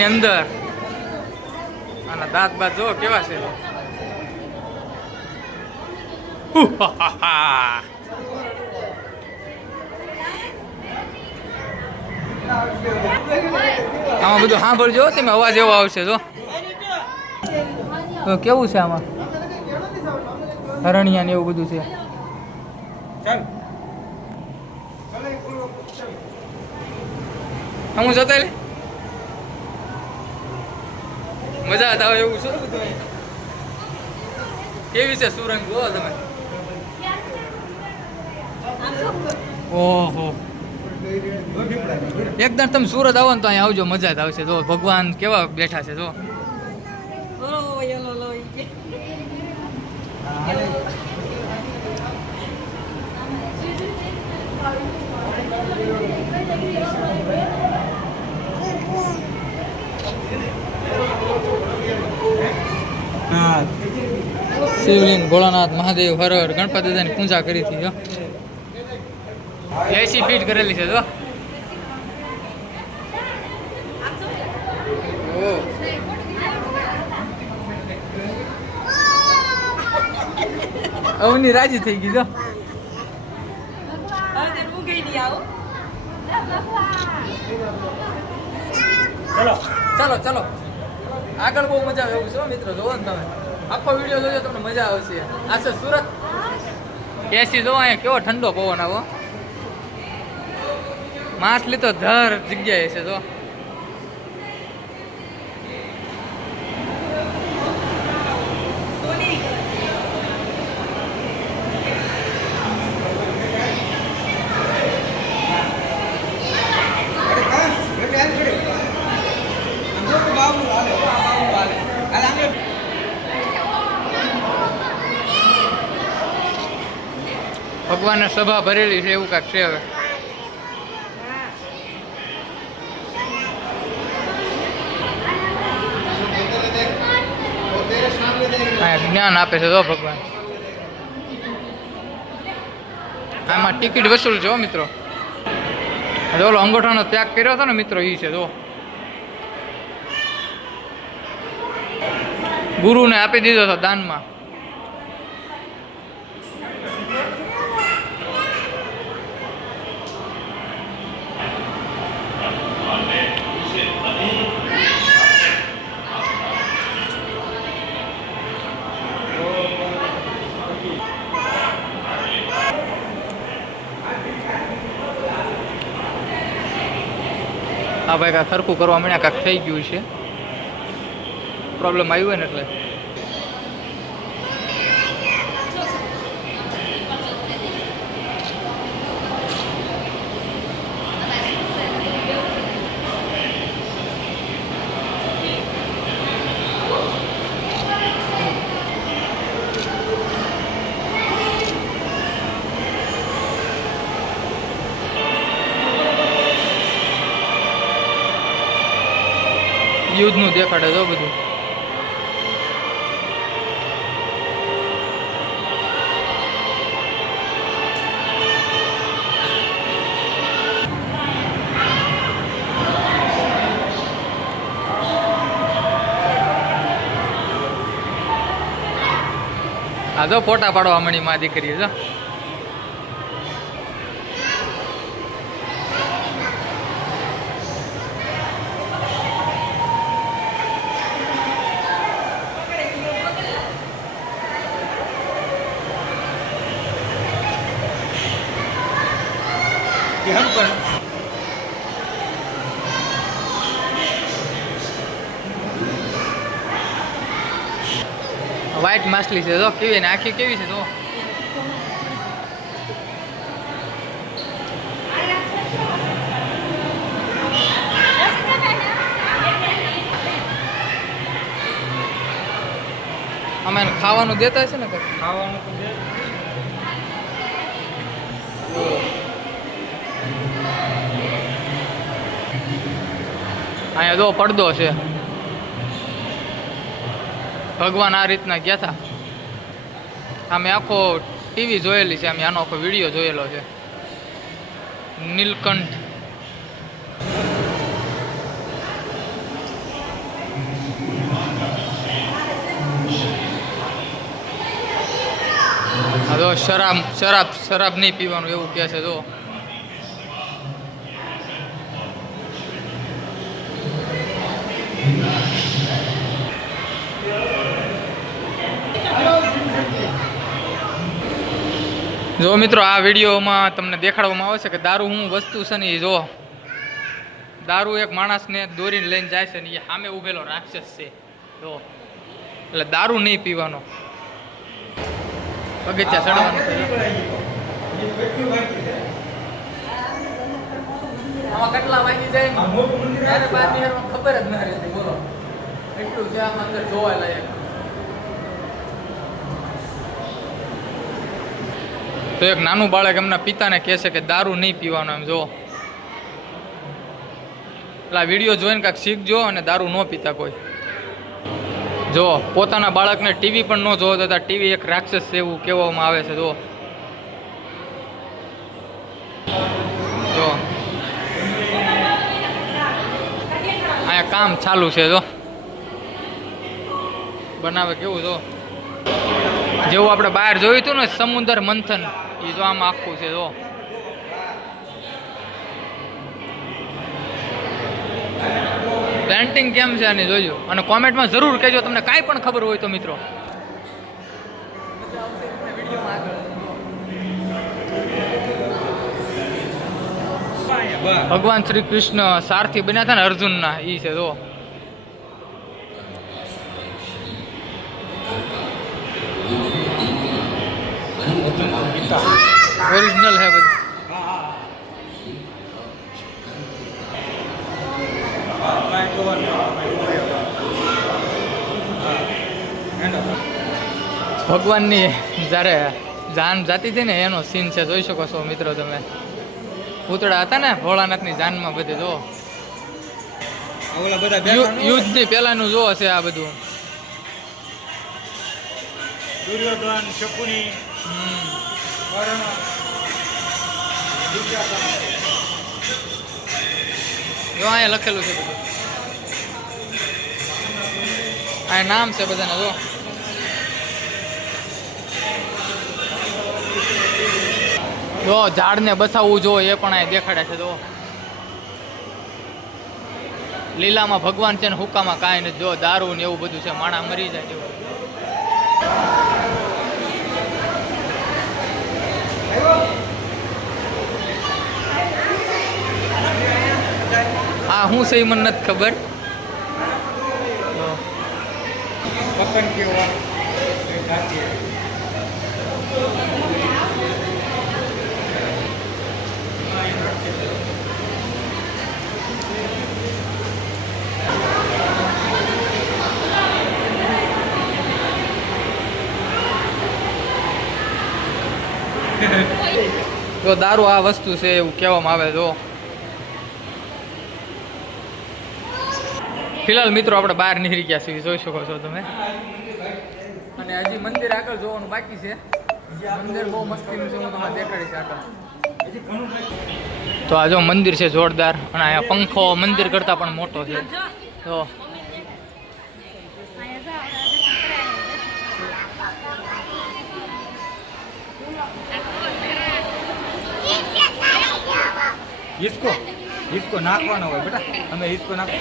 ની અંદર આના દાંત બાદ જો કેવા છે. આમાં બધું સાંભળજો તમે, અવાજ એવો આવશે જો. તો કેવું છે આમાં હરણિયા ને એવું બધું છે. હું જતા લે મજા આવે એવું છે. કેવી છે સુરંગ જો તમે. ઓહો એકદમ તમે સુરત આવો ને તો અહીંયા આવજો, મજા જ આવશે. જો ભગવાન કેવા બેઠા છે જો. શિવલિંગ, ભોળાનાથ, મહાદેવ, હર ગણપતિ દાદાની પૂજા કરી હતી જો. 80 ફીટ કરેલી છે જો. અવની રાજી થઈ ગઈ જો. ચલો ચલો આગળ બહુ મજા આવે એવું છે મિત્રો. જોવો ને તમે આખો વિડીયો જોજો તમને મજા આવશે. આ છે સુરત. એસી જોવો અહીંયા કેવો ઠંડો પવન આવો. માછલી તો ધર જગ્યાએ છે જો. ભગવાનને સભા ભરેલી છે એવું કાંક છે હવે. જ્ઞાન આપે છે જો ભગવાન. આમાં ટિકિટ વસૂલ છે મિત્રો. ઓલો અંગૂઠાનો ત્યાગ કર્યો હતો ને મિત્રો, એ છે જો. ગુરુને આપી દીધો હતો દાનમાં. હા ભાઈ કાંઈક સરખું કરવા મળ્યા, કાંઈક થઈ ગયું છે, પ્રોબ્લેમ આવ્યો ને એટલે. યુદ્ધનું દેખાડે જો બધું. આ જો ફોટા પાડવા મળી માં દીકરી જો. વ્હાઈટ માછલી છે તો કેવી ને આખી કેવી છે તો. અમે ખાવાનું દેતા છે ને ખાવાનું તો દે. અહીંયા જો પડદો છે. ભગવાન આ રીતના ગયા હતા. અમે આખો ટીવી જોયેલી છે, અમે આનો આખો વિડીયો જોયેલો છે. નીલકંઠ જો શરાબ શરાબ શરાબ નહીં પીવાનું એવું કહે છે. જો જો મિત્રો આ વિડીયોમાં તમને દેખાડવામાં આવે છે કે દારૂ હું વસ્તુ છે ને એ જો દારૂ એક માણસને દોરીને લઈને જાય છે ને એ સામે ઉભેલો રાક્ષસ છે. જો એટલે દારૂ નહીં પીવાનો. પગથિયા ચડવાનું કેટલા વાગી જાય ખબર જ ના રહેતી. બોલો એટલું છે આમ અંદર જોવા લાયક. તો એક નાનું બાળક એમના પિતાને કહે છે કે દારૂ નહીં પીવાનો. એમ જો એટલે વિડીયો જોઈને કાંઈક શીખજો અને દારૂ ન પીતા કોઈ. જો પોતાના બાળકને ટીવી પણ ન જોવા દેતા. ટીવી એક રાક્ષસ છે એવું કહેવામાં આવે છે. જો જો અહીંયા કામ ચાલુ છે. જો બનાવે કેવું. જો જેવું આપણે બહાર જોયું હતું ને સમુદ્ર મંથન એ જો આમ આખું છે. જો પેન્ટિંગ કેમ છે આની જોજો અને કોમેન્ટમાં જરૂર કહેજો તમને કાંઈ પણ ખબર હોય તો મિત્રો. ભગવાન શ્રી કૃષ્ણ સારથી બન્યા હતા ને અર્જુનના ઈ છે. જો ઓરિજિનલ હે બધું. ભગવાનની જ્યારે જાન જાતી હતી ને એનો સીન છે. જોઈ શકો છો મિત્રો તમે. પૂતળા હતા ને ભોળાનાથની જાનમાં બધે. જો યુદ્ધની પહેલાનું જો હશે આ બધું. દુર્યોધન શકુની જો અહીંયા લખેલું છે બધું. આ નામ છે બધાને. જો જો ઝાડને બસાવવું જો એ પણ અહીં દેખાડે છે. જો લીલામાં ભગવાન છે ને હુકામાં કાંઈ નથી. જો દારૂ ને એવું બધું છે. માણા મરી જાય એવું. હા હું છે એ મને નથી ખબર. પતંગ કેવા તો દારૂ આ વસ્તુ છે એવું કહેવામાં આવે. જો ફિલહાલ મિત્રો આપણે બહાર નીકળી ગયા છીએ. જોઈ શકો છો તમે. અને હજી મંદિર આગળ જોવાનું બાકી છે. મંદિર બહુ મસ્તીનું છે. હું તમને દેખાડીશ આગળ. તો આ જો મંદિર છે જોરદાર. અને અહીંયા પંખો મંદિર કરતાં પણ મોટો છે. તો હિસકો નાખવાનો હોય બેટા. અમે હિસકો નાખ